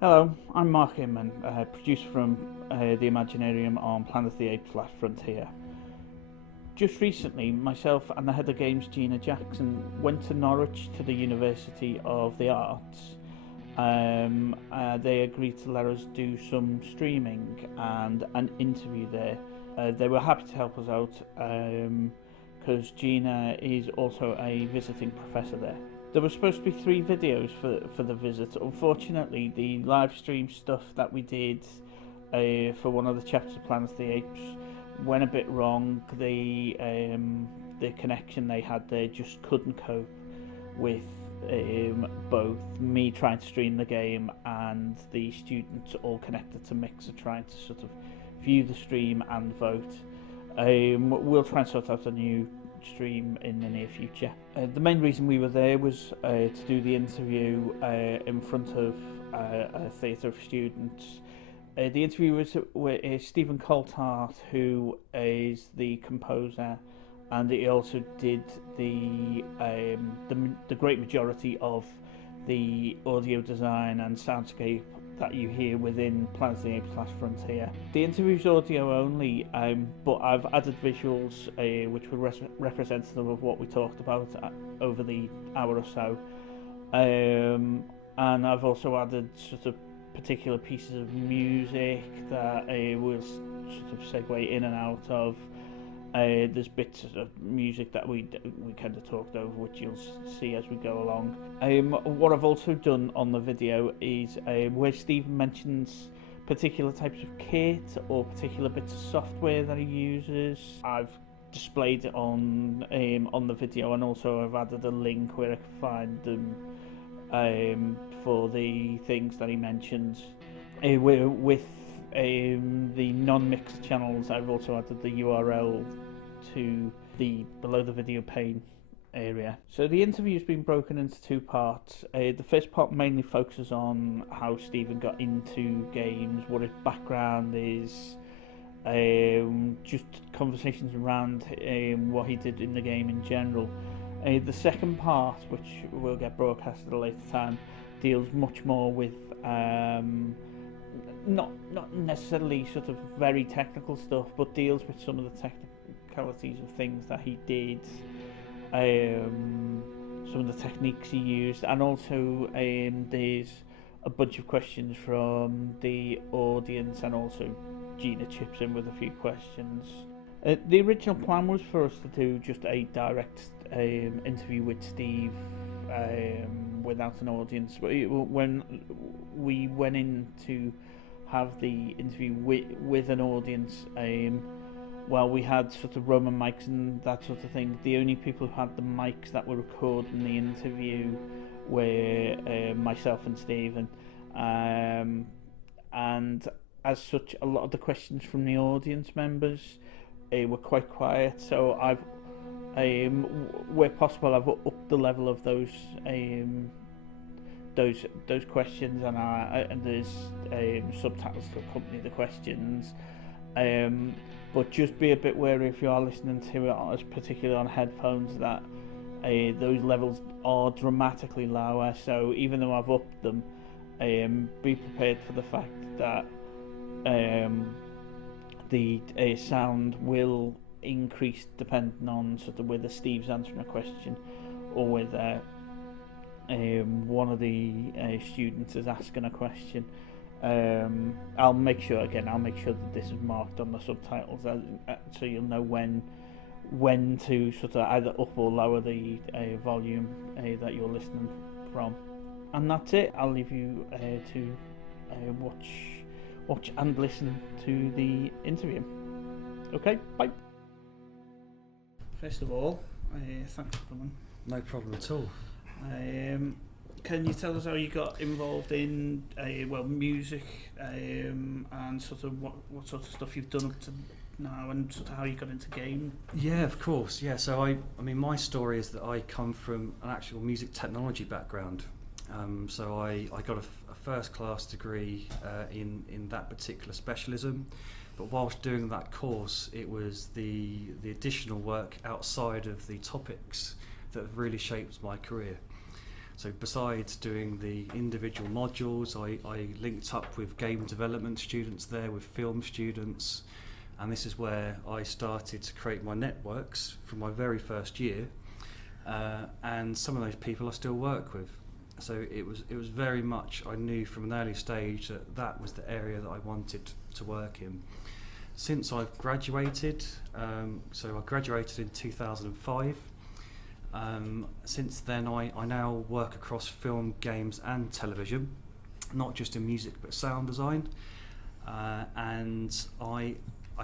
Hello, I'm Mark Inman, producer from the Imaginarium on Planet of the Apes Last Frontier. Just recently, myself and the head of games, Gina Jackson, went to Norwich to the University of the Arts. They agreed to let us do some streaming and an interview there. They were happy to help us out because Gina is also a visiting professor there. There were supposed to be 3 videos for the visit. Unfortunately, the live stream stuff that we did for one of the chapters of Planet of the Apes went a bit wrong. The connection they had there just couldn't cope with both me trying to stream the game and the students all connected to Mixer trying to sort of view the stream and vote. We'll try and sort out a new stream in the near future. The main reason we were there was to do the interview in front of a theatre of students. The interview was with Stephen Coltart, who is the composer, and he also did the great majority of the audio design and soundscape that you hear within Planet of the Apes Last Frontier. The interview's audio only, but I've added visuals which were representative of what we talked about over the hour or so. And I've also added sort of particular pieces of music that we'll sort of segue in and out of. There's bits of music that we kind of talked over, which you'll see as we go along. What I've also done on the video is where Stephen mentions particular types of kit or particular bits of software that he uses, I've displayed it on the video, and also I've added a link where I can find them for the things that he mentions. With the non-mixed channels, I've also added the URL to the below the video pane area. So the interview's been broken into 2 parts. The first part mainly focuses on how Stephen got into games, what his background is, just conversations around what he did in the game in general. The second part, which will get broadcast at a later time, deals much more with not necessarily sort of very technical stuff, but deals with some of the technicalities of things that he did, some of the techniques he used, and also there's a bunch of questions from the audience, and also Gina chips in with a few questions. The original plan was for us to do just a direct interview with Steve without an audience. When we went in to have the interview with an audience, we had sort of Roman mics and that sort of thing. The only people who had the mics that were recording the interview were myself and Stephen, and as such, a lot of the questions from the audience members were quite quiet. So I've, where possible, I've upped the level of those questions, and there's subtitles to accompany the questions. But just be a bit wary if you are listening to it, particularly on headphones, that those levels are dramatically lower. So even though I've upped them, be prepared for the fact that the sound will increase depending on sort of whether Steve's answering a question or whether one of the students is asking a question. I'll make sure that this is marked on the subtitles, so you'll know when to sort of either up or lower the volume that you're listening from. And that's it. I'll leave you to watch and listen to the interview. Okay, bye. First of all, thanks for coming. No problem at all. Can you tell us how you got involved in music, and sort of what sort of stuff you've done up to now, and sort of how you got into game? Yeah, of course. Yeah, so I mean, my story is that I come from an actual music technology background. So I got a first class degree in that particular specialism. But whilst doing that course, it was the additional work outside of the topics that have really shaped my career. So besides doing the individual modules, I linked up with game development students there, with film students, and this is where I started to create my networks from my very first year, and some of those people I still work with. So it was very much, I knew from an early stage that that was the area that I wanted to work in. Since I've graduated, so I graduated in 2005, since then I now work across film, games and television, not just in music but sound design, and I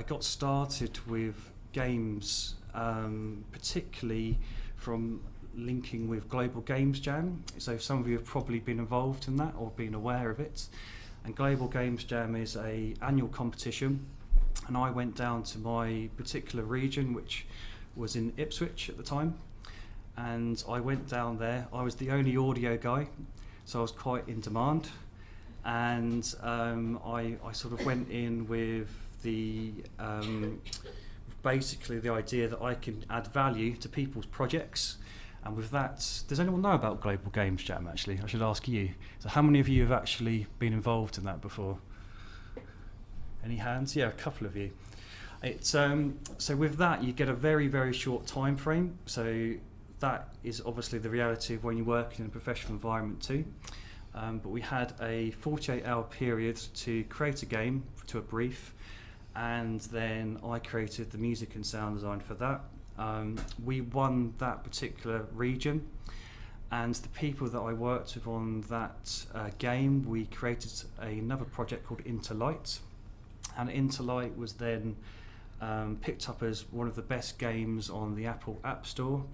got started with games, particularly from linking with Global Games Jam. So some of you have probably been involved in that or been aware of it. And Global Games Jam is an annual competition, and I went down to my particular region, which was in Ipswich at the time, and I went down there. I was the only audio guy, so I was quite in demand, and I sort of went in with the basically the idea that I can add value to people's projects. And with that, does anyone know about Global Games Jam actually? I should ask you. So how many of you have actually been involved in that before? Any hands? Yeah, a couple of you. It's so with that you get a very, very short time frame. So that is obviously the reality of when you work in a professional environment too. But we had a 48-hour period to create a game to a brief, and then I created the music and sound design for that. We won that particular region, and the people that I worked with on that game, we created another project called Interlight, and Interlight was then picked up as one of the best games on the Apple App Store.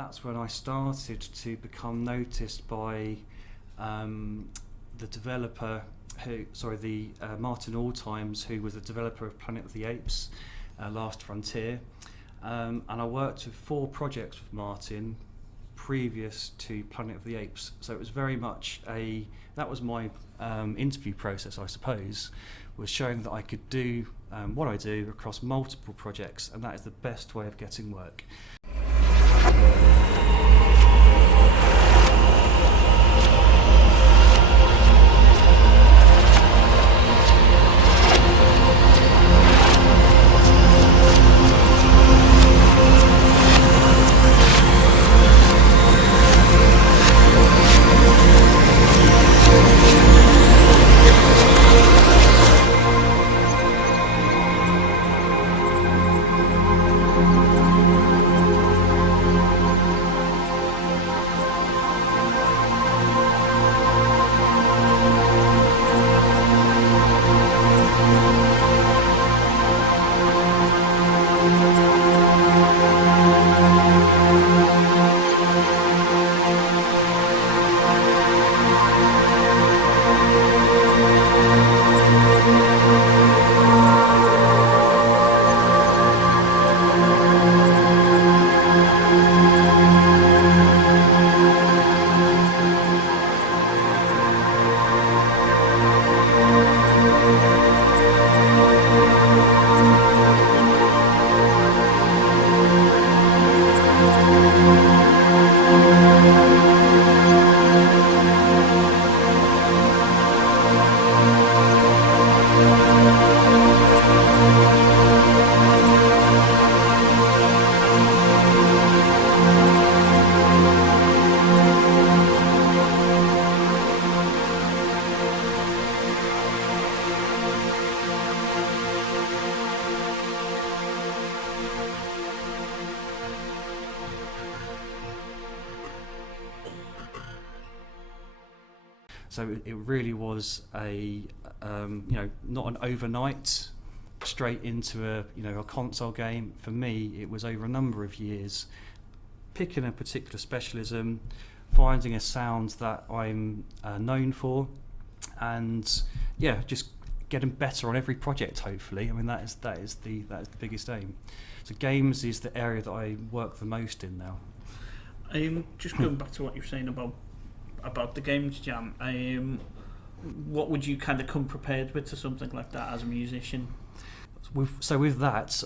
that's when I started to become noticed by the developer, Martin Alltimes, who was the developer of Planet of the Apes, Last Frontier, and I worked with 4 projects with Martin previous to Planet of the Apes. So it was very much that was my interview process, I suppose, was showing that I could do what I do across multiple projects, and that is the best way of getting work. So it really was not an overnight straight into a console game. For me, it was over a number of years, picking a particular specialism, finding a sound that I'm known for, and just getting better on every project. Hopefully, I mean that is the biggest aim. So games is the area that I work the most in now. Just going back to what you were saying about the games jam, what would you kind of come prepared with to something like that as a musician? With that,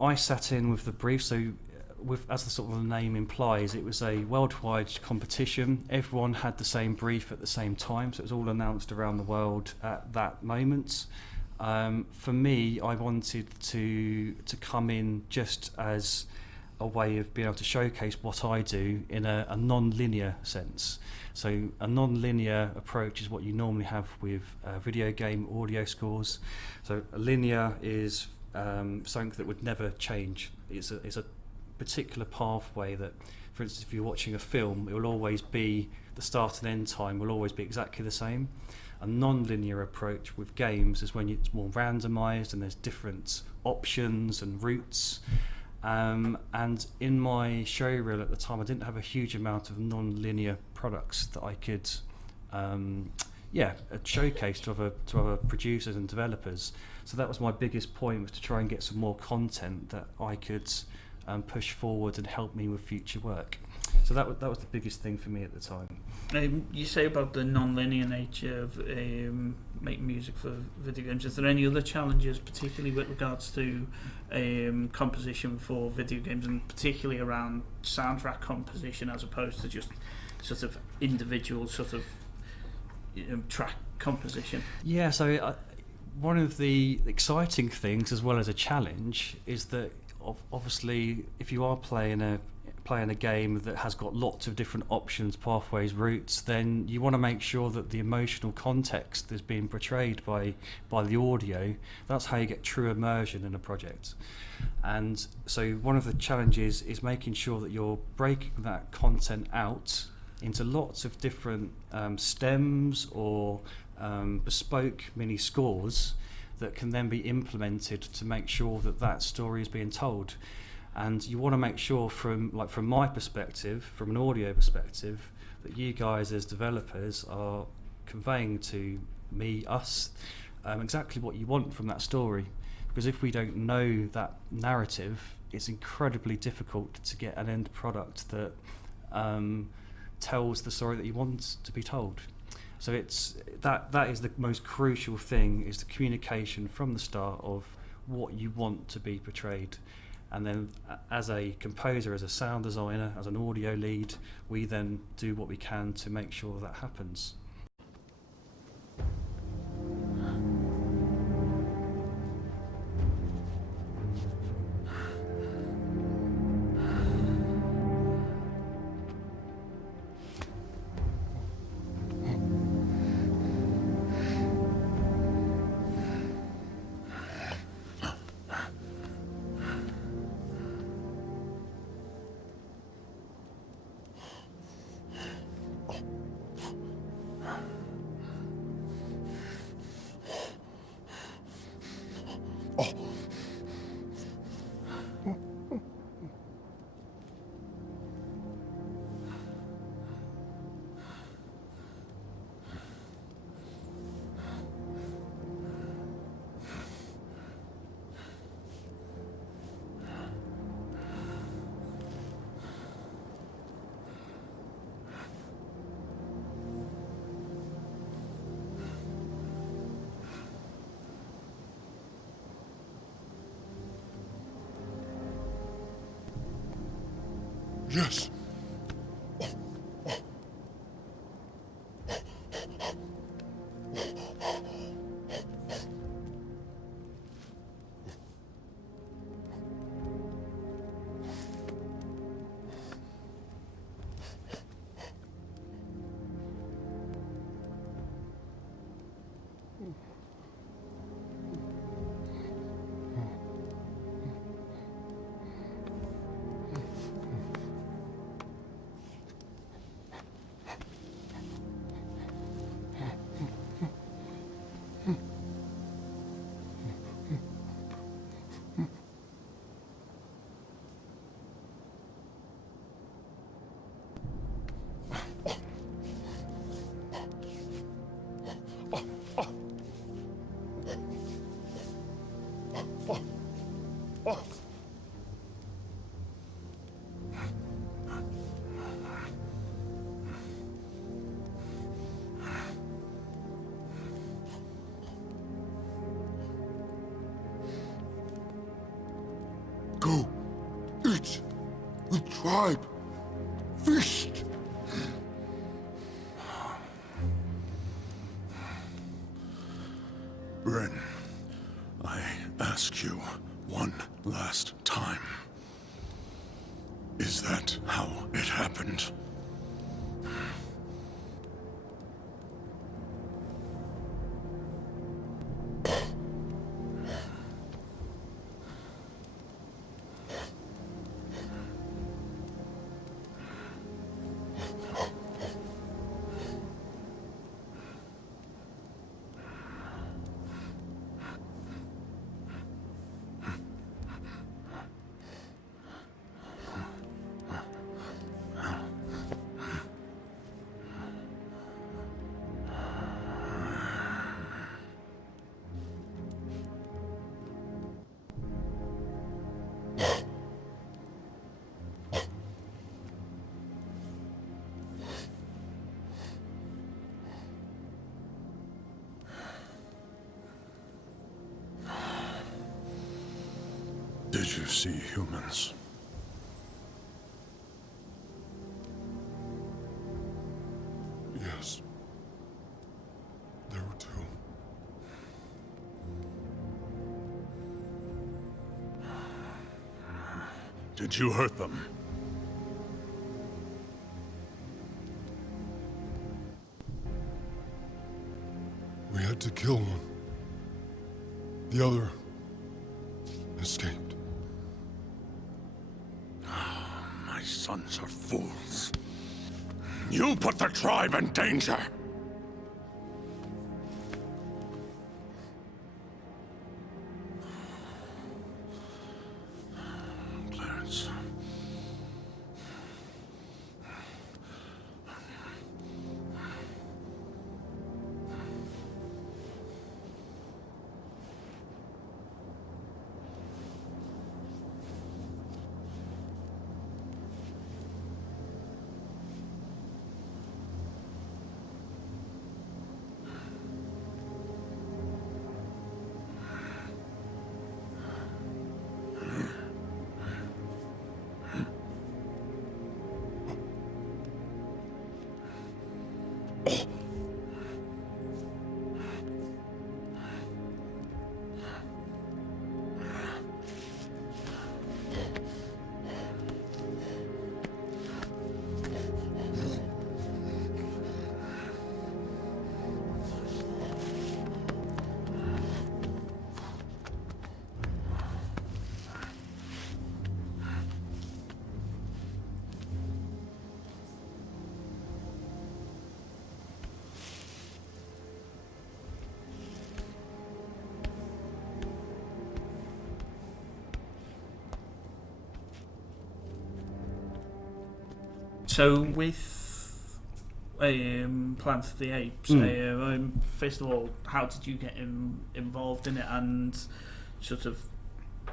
I sat in with the brief. So, as the sort of the name implies, it was a worldwide competition. Everyone had the same brief at the same time, so it was all announced around the world at that moment. For me, I wanted to come in just as a way of being able to showcase what I do in a non-linear sense. So a non-linear approach is what you normally have with video game audio scores. So a linear is something that would never change. It's a particular pathway that, for instance, if you're watching a film, it will always be the start and end time will always be exactly the same. A non-linear approach with games is when it's more randomized and there's different options and routes. And in my show reel at the time, I didn't have a huge amount of non-linear products that I could showcase to other producers and developers. So that was my biggest point, was to try and get some more content that I could push forward and help me with future work. So that was the biggest thing for me at the time. You say about the non-linear nature of making music for video games. Is there any other challenges, particularly with regards to composition for video games, and particularly around soundtrack composition, as opposed to just sort of individual sort of track composition? Yeah, so one of the exciting things, as well as a challenge, is that obviously if you are playing a game that has got lots of different options, pathways, routes, then you want to make sure that the emotional context is being portrayed by the audio. That's how you get true immersion in a project. And so one of the challenges is making sure that you're breaking that content out into lots of different stems or bespoke mini scores that can then be implemented to make sure that story is being told. And you want to make sure from my perspective, from an audio perspective, that you guys as developers are conveying to us, exactly what you want from that story. Because if we don't know that narrative, it's incredibly difficult to get an end product that tells the story that you want to be told. So it's that is the most crucial thing, is the communication from the start of what you want to be portrayed. And then as a composer, as a sound designer, as an audio lead, we then do what we can to make sure that happens. Yes. Go, eat the tribe, feast. Bryn, I ask you one last time. Is that how it happened? Did you see humans? Yes. There were two. Did you hurt them? We had to kill one. The other escaped. My sons are fools. You put the tribe in danger. Clarence. So with Planet of the Apes, first of all, how did you get involved in it, and sort of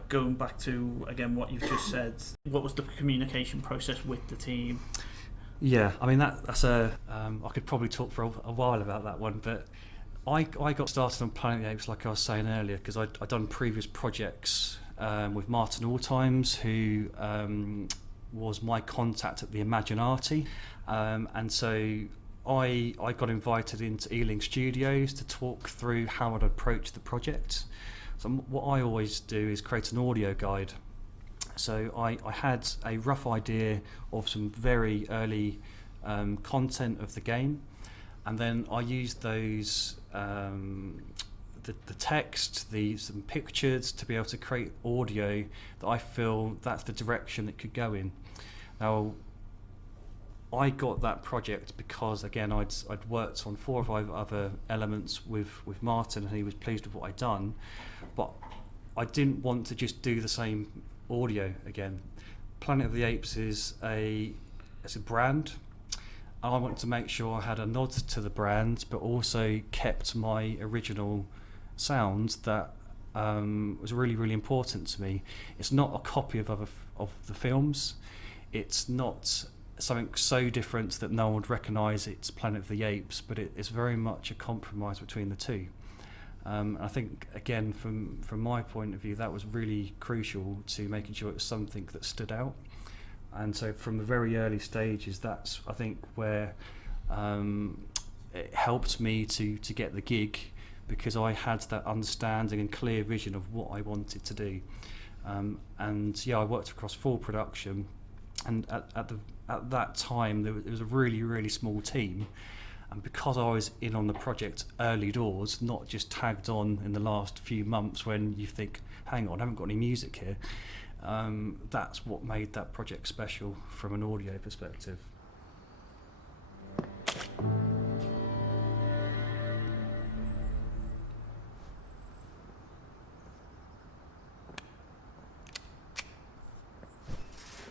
going back to again what you've just said, what was the communication process with the team? Yeah, I mean that's I could probably talk for a while about that one, but I got started on Planet of the Apes, like I was saying earlier, because I'd done previous projects with Martin Alltimes, who was my contact at the Imaginati, and so I got invited into Ealing Studios to talk through how I'd approach the project. So what I always do is create an audio guide. So I had a rough idea of some very early content of the game, and then I used those the text, some pictures to be able to create audio that I feel that's the direction it could go in. Now, I got that project because again I'd worked on 4 or 5 other elements with Martin, and he was pleased with what I'd done, but I didn't want to just do the same audio again. Planet of the Apes is a brand. I wanted to make sure I had a nod to the brand, but also kept my original sound that was really, really important to me. It's not a copy of the films. It's not something so different that no one would recognise it's Planet of the Apes, but it's very much a compromise between the two. I think, again, from my point of view, that was really crucial to making sure it was something that stood out. And so from the very early stages, that's, I think, where it helped me to get the gig, because I had that understanding and clear vision of what I wanted to do. And yeah, I worked across full production, and at that time there was a really, really small team. And because I was in on the project early doors, not just tagged on in the last few months when you think, hang on, I haven't got any music here, that's what made that project special from an audio perspective.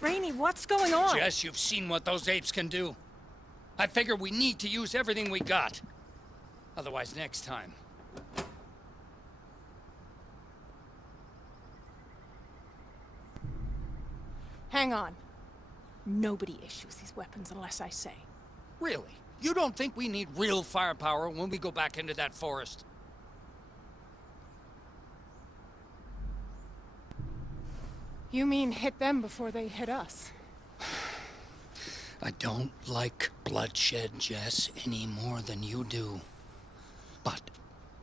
Rainey, what's going on? Jess, you've seen what those apes can do. I figure we need to use everything we got. Otherwise, next time. Hang on. Nobody issues these weapons unless I say. Really? You don't think we need real firepower when we go back into that forest? You mean hit them before they hit us? I don't like bloodshed, Jess, any more than you do. But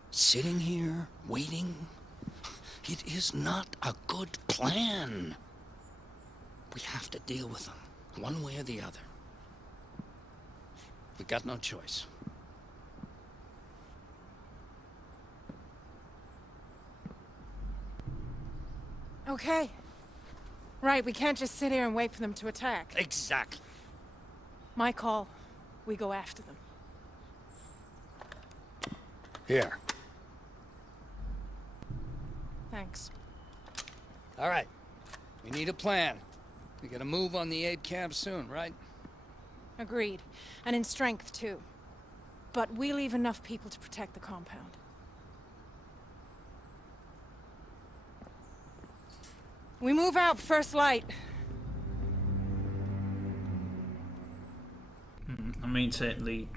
sitting here, waiting, it is not a good plan. We have to deal with them, one way or the other. We got no choice. Okay. Right, we can't just sit here and wait for them to attack. Exactly. My call. We go after them. Here. Thanks. All right. We need a plan. We gotta move on the ape camp soon, right? Agreed. And in strength, too. But we leave enough people to protect the compound. We move out first light. I mean, certainly,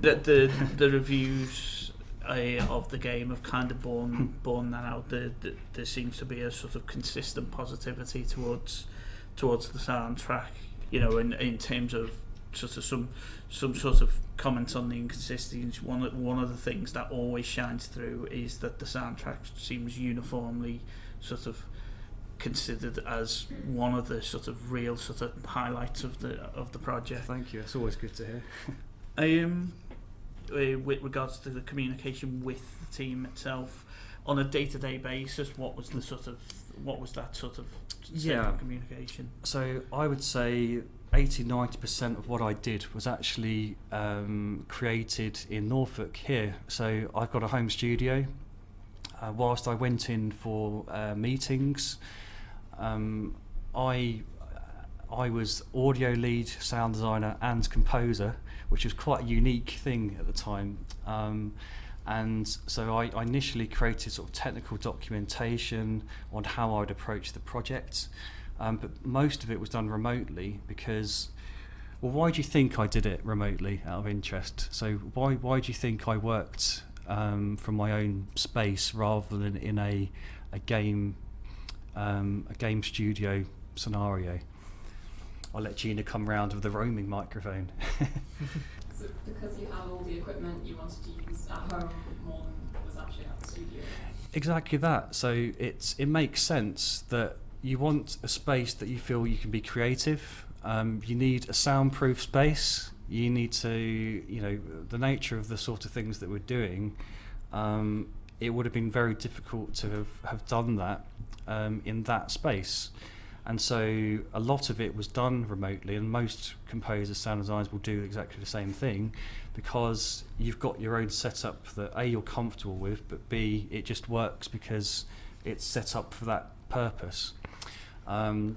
the reviews of the game have kind of borne that out. There seems to be a sort of consistent positivity towards the soundtrack. You know, in terms of sort of some sort of comments on the inconsistencies. One of the things that always shines through is that the soundtrack seems uniformly sort of considered as one of the sort of real sort of highlights of the project. Thank you. It's always good to hear. With regards to the communication with the team itself, on a day-to-day basis, what was that sort of communication? So I would say 80-90% of what I did was actually created in Norfolk here. So I've got a home studio. Whilst I went in for meetings, I I was audio lead, sound designer and composer, which was quite a unique thing at the time. And so I initially created sort of technical documentation on how I would approach the project, but most of it was done remotely because, well, why do you think I did it remotely out of interest? So why do you think I worked from my own space rather than in a game studio scenario? I'll let Gina come round with the roaming microphone. So because you have all the equipment you wanted to use at home more than was actually at the studio? Exactly that. So it makes sense that you want a space that you feel you can be creative. You need a soundproof space. You need to, the nature of the sort of things that we're doing, it would have been very difficult to have done that in that space. And so a lot of it was done remotely, and most composers, sound designers will do exactly the same thing because you've got your own setup that A, you're comfortable with, but B, it just works because it's set up for that purpose. And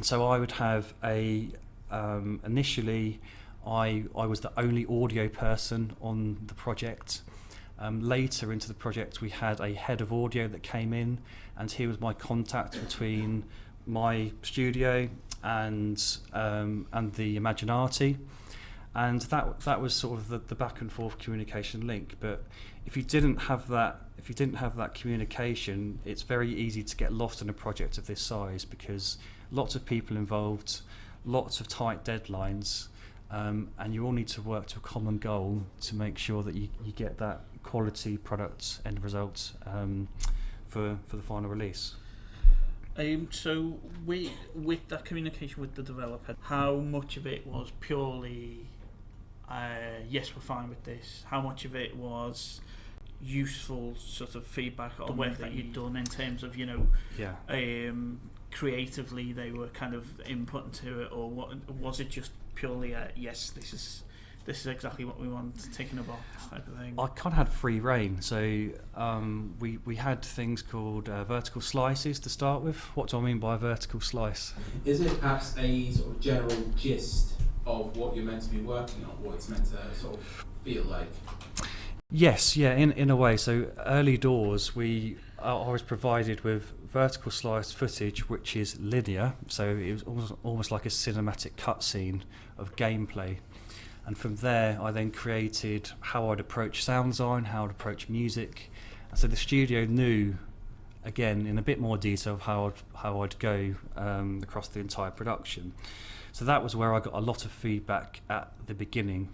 so I would have initially I was the only audio person on the project. Later into the project we had a head of audio that came in, and he was my contact between my studio and the Imaginati, and that was sort of the back and forth communication link. But if you didn't have that communication, it's very easy to get lost in a project of this size because lots of people involved, lots of tight deadlines, and you all need to work to a common goal to make sure that you get that quality product end result for the final release. So with that communication with the developer, how much of it was purely yes, we're fine with this? How much of it was useful sort of feedback or work that you'd done in terms of creatively they were kind of input to it, or what was it just purely yes, this is exactly what we want, ticking a box type of thing? I kind of had free reign, so we had things called vertical slices to start with. What do I mean by a vertical slice? Is it perhaps a sort of general gist of what you're meant to be working on, what it's meant to sort of feel like? Yes, yeah, in a way. So early doors, I was provided with vertical slice footage, which is linear, so it was almost like a cinematic cutscene of gameplay. And from there, I then created how I'd approach sound design, how I'd approach music. And so the studio knew, again, in a bit more detail, how I'd go across the entire production. So that was where I got a lot of feedback at the beginning.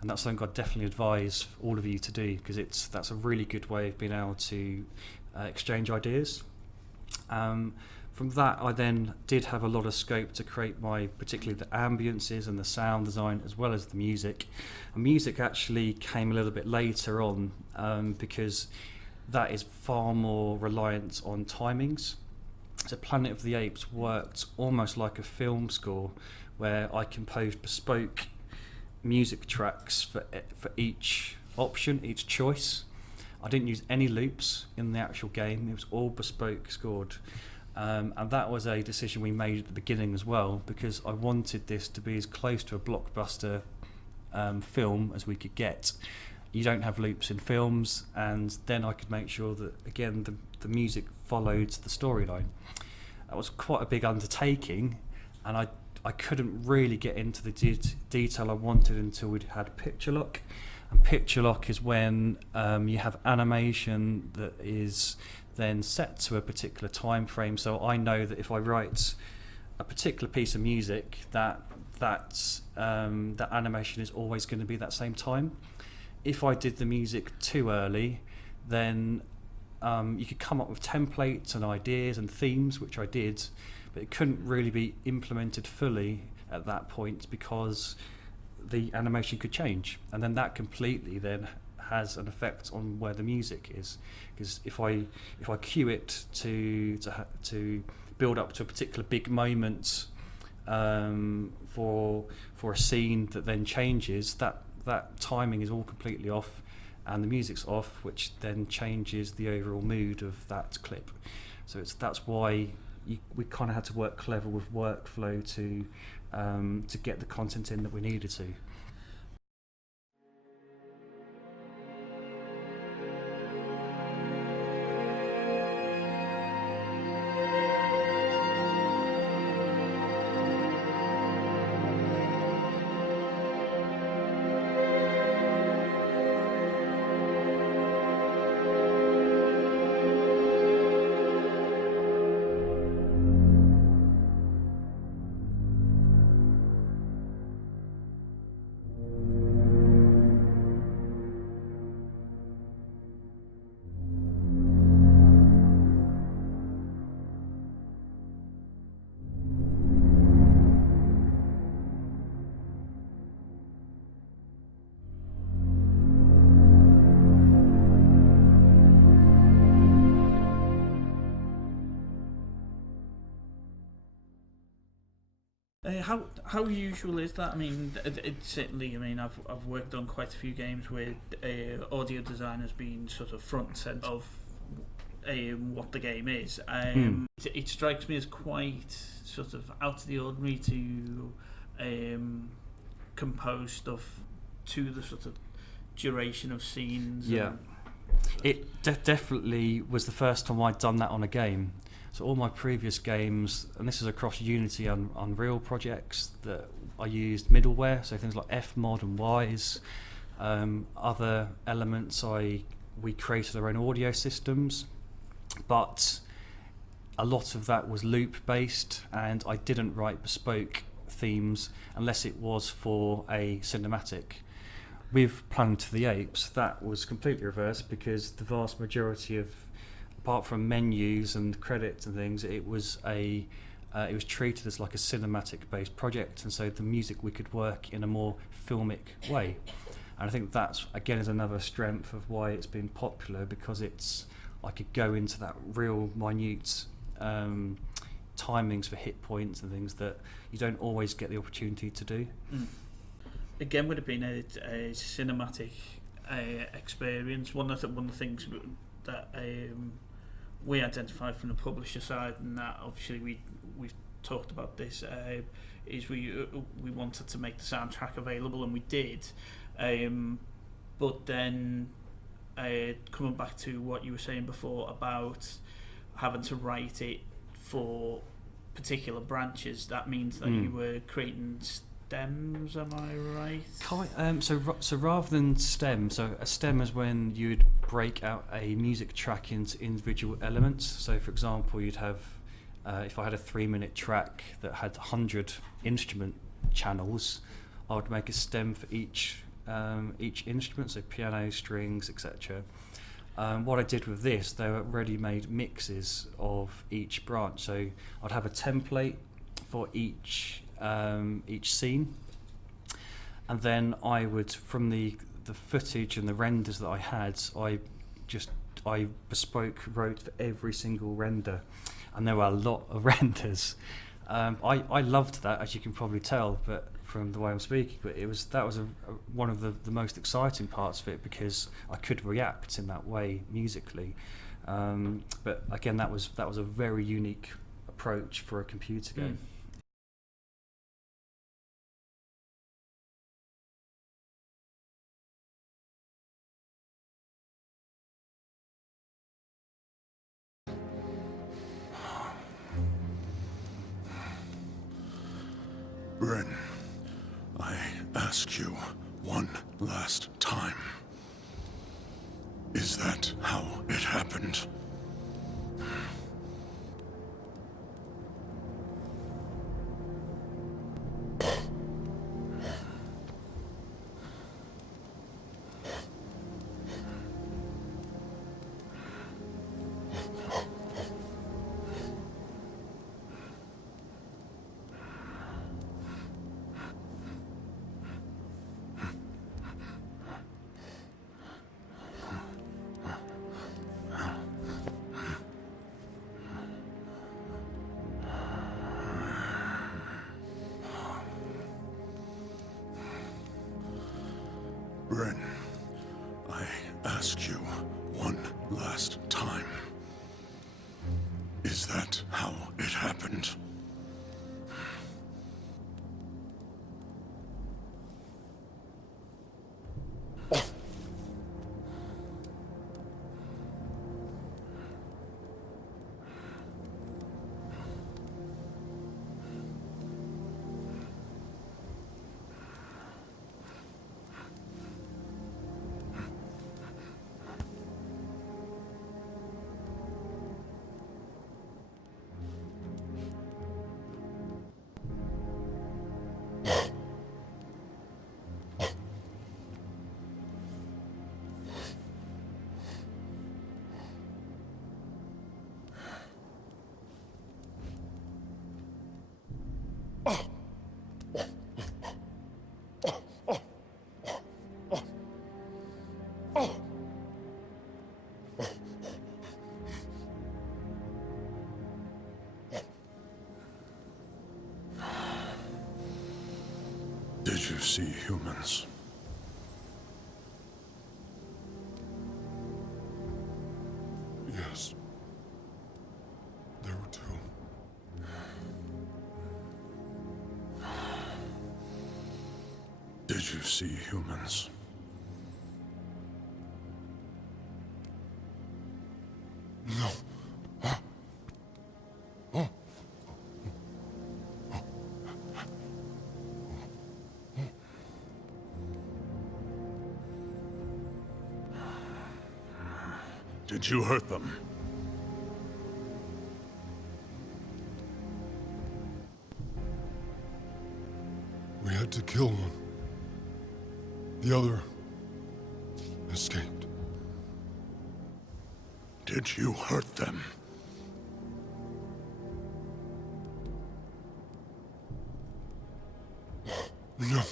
And that's something I'd definitely advise all of you to do, because that's a really good way of being able to exchange ideas. From that, I then did have a lot of scope to create particularly the ambiences and the sound design, as well as the music. And music actually came a little bit later on, because that is far more reliant on timings. So Planet of the Apes worked almost like a film score, where I composed bespoke music tracks for each option, each choice. I didn't use any loops in the actual game. It was all bespoke scored. And that was a decision we made at the beginning as well, because I wanted this to be as close to a blockbuster film as we could get. You don't have loops in films, and then I could make sure that, again, the music followed the storyline. That was quite a big undertaking, and I couldn't really get into the detail I wanted until we'd had picture lock. And picture lock is when you have animation that is then set to a particular time frame. So I know that if I write a particular piece of music, that animation is always going to be that same time. If I did the music too early, then you could come up with templates and ideas and themes, which I did, but it couldn't really be implemented fully at that point because the animation could change, and then that completely then has an effect on where the music is. Because if I cue it to build up to a particular big moment for a scene that then changes, that timing is all completely off, and the music's off, which then changes the overall mood of that clip. So that's why we kind of had to work clever with workflow to get the content in that we needed to. How usual is that? I mean, it certainly. I mean, I've worked on quite a few games where audio design has been sort of front and centre of what the game is. It strikes me as quite sort of out of the ordinary to compose stuff to the sort of duration of scenes. Yeah, it definitely was the first time I'd done that on a game. So all my previous games, and this is across Unity and Unreal projects, that I used middleware, so things like fmod and Wise. Other elements, we created our own audio systems, but a lot of that was loop based, and I didn't write bespoke themes unless it was for a cinematic. With Planet of the Apes, that was completely reversed, because the vast majority of, apart from menus and credits and things, it was treated as like a cinematic-based project, and so the music we could work in a more filmic way. And I think that's, again, is another strength of why it's been popular, because I could go into that real minute timings for hit points and things that you don't always get the opportunity to do. Again, would have been a cinematic experience. One of the things that we identified from the publisher side, and that obviously we've talked about this, is we wanted to make the soundtrack available, and we did. But then coming back to what you were saying before about having to write it for particular branches, that means that you were creating stems, am I right? So rather than stem, so a stem is when you'd break out a music track into individual elements. So for example, you'd have, if I had a 3-minute track that had 100 instrument channels, I would make a stem for each instrument, so piano, strings, etc. What I did with this, they were ready-made mixes of each branch. So I'd have a template for each scene, and then I would, from the footage and the renders that I had, I bespoke wrote for every single render, and there were a lot of renders. I loved that, as you can probably tell, but from the way I'm speaking, but that was one of the most exciting parts of it, because I could react in that way musically. But again, that was a very unique approach for a computer game. Bryn, I ask you one last time. Is that how it happened? Bryn, I ask you one last time. Is that how it happened? Did you see humans? Yes. There were two. Did you see humans? No. Did you hurt them? We had to kill one. The other escaped. Did you hurt them? No.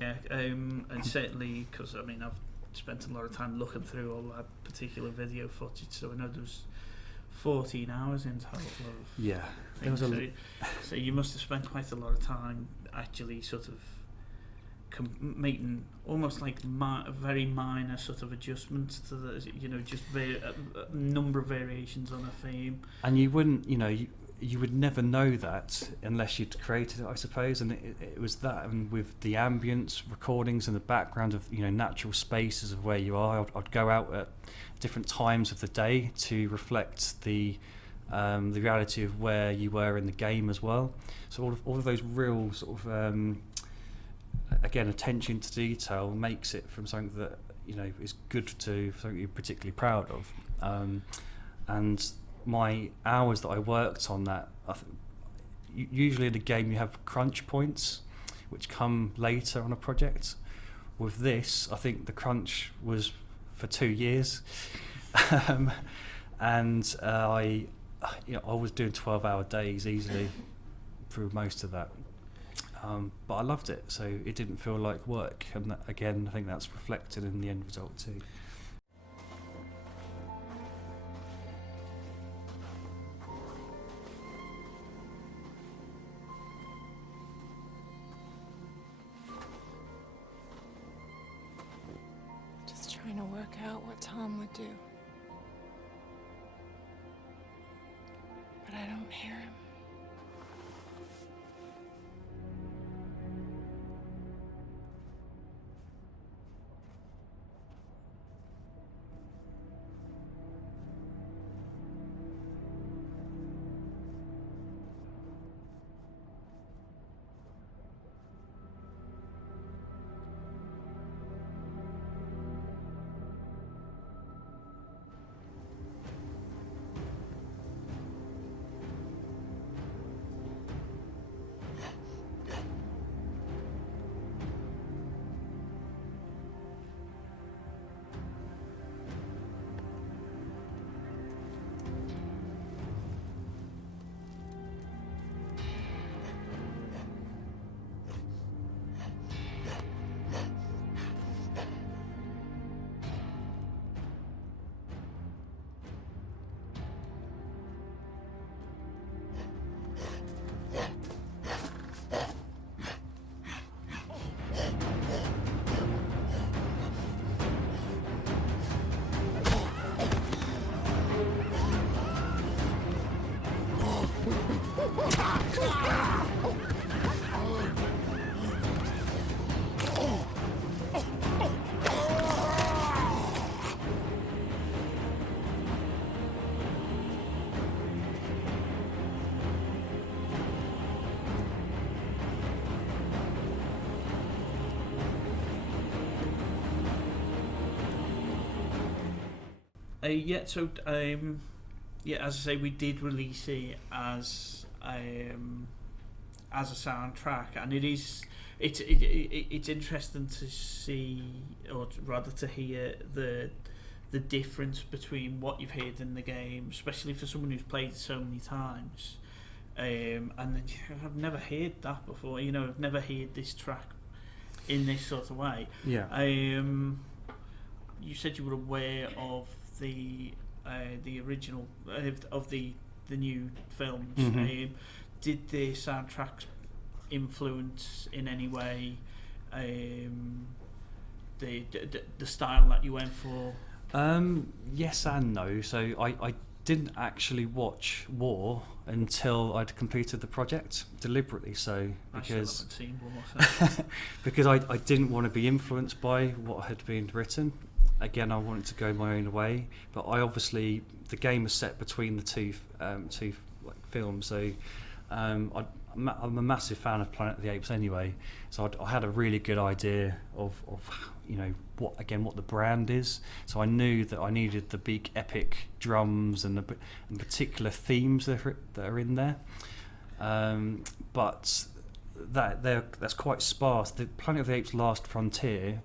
Yeah, and certainly because I mean I've spent a lot of time looking through all that particular video footage, so I know there was 14 hours in total of Yeah, there things. was a So you must have spent quite a lot of time actually sort of making almost like very minor sort of adjustments to the, you know, just a number of variations on a theme. And you wouldn't, you know, you would never know that unless you'd created it, I suppose. And it was that, and with the ambience recordings and the background of, you know, natural spaces of where you are, I'd go out at different times of the day to reflect the reality of where you were in the game as well. So all of those real sort of again, attention to detail makes it from something that, you know, is good to something you're particularly proud of. And my hours that I worked on that, usually in a game you have crunch points which come later on a project. With this, I think the crunch was for 2 years. And I was doing 12-hour days easily through most of that. But I loved it, so it didn't feel like work. And that, again, I think that's reflected in the end result too. Just trying to work out what Tom would do. But I don't hear him. As I say, we did release it as a soundtrack, and it's interesting to see, or rather to hear the difference between what you've heard in the game, especially for someone who's played it so many times. And then I've never heard that before. I've never heard this track in this sort of way. Yeah. You said you were aware of the original of the new films. Mm-hmm. Did the soundtracks influence in any way the style that you went for? Yes and no. So I didn't actually watch War until I'd completed the project, deliberately so, because I still haven't seen War, so. because I didn't want to be influenced by what had been written. Again, I wanted to go my own way, but the game is set between the two films, so I'm a massive fan of Planet of the Apes anyway, so I had a really good idea of what the brand is. So I knew that I needed the big epic drums and particular themes that are in there, but that's quite sparse. The Planet of the Apes: Last Frontier,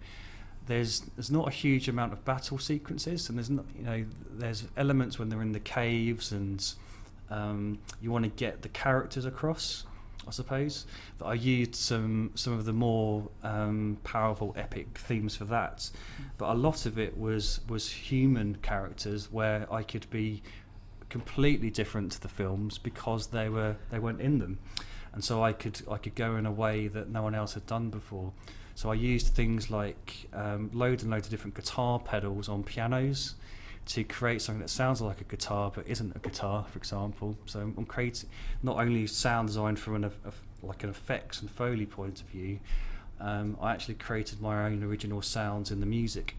there's not a huge amount of battle sequences, and there's elements when they're in the caves, and you want to get the characters across, I suppose. That I used some of the more powerful epic themes for that, but a lot of it was human characters where I could be completely different to the films because they weren't in them, and so I could go in a way that no one else had done before. So I used things like loads and loads of different guitar pedals on pianos to create something that sounds like a guitar but isn't a guitar, for example. So I'm creating not only sound design from an effects and Foley point of view, I actually created my own original sounds in the music.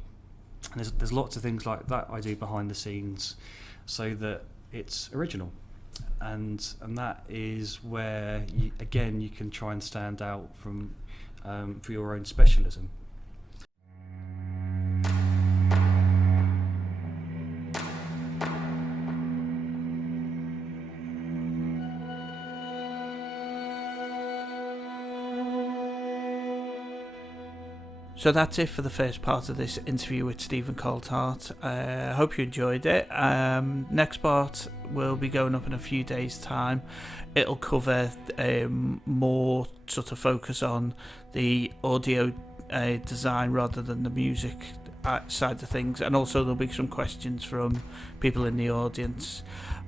And there's lots of things like that I do behind the scenes so that it's original. And that is where you can try and stand out from for your own specialism. So that's it for the first part of this interview with Stephen Coltart. I hope you enjoyed it. Next part will be going up in a few days' time. It'll cover more sort of focus on the audio design rather than the music side of things, and also there'll be some questions from people in the audience.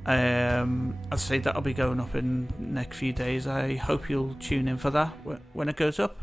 I'd say that'll be going up in the next few days. I hope you'll tune in for that when it goes up.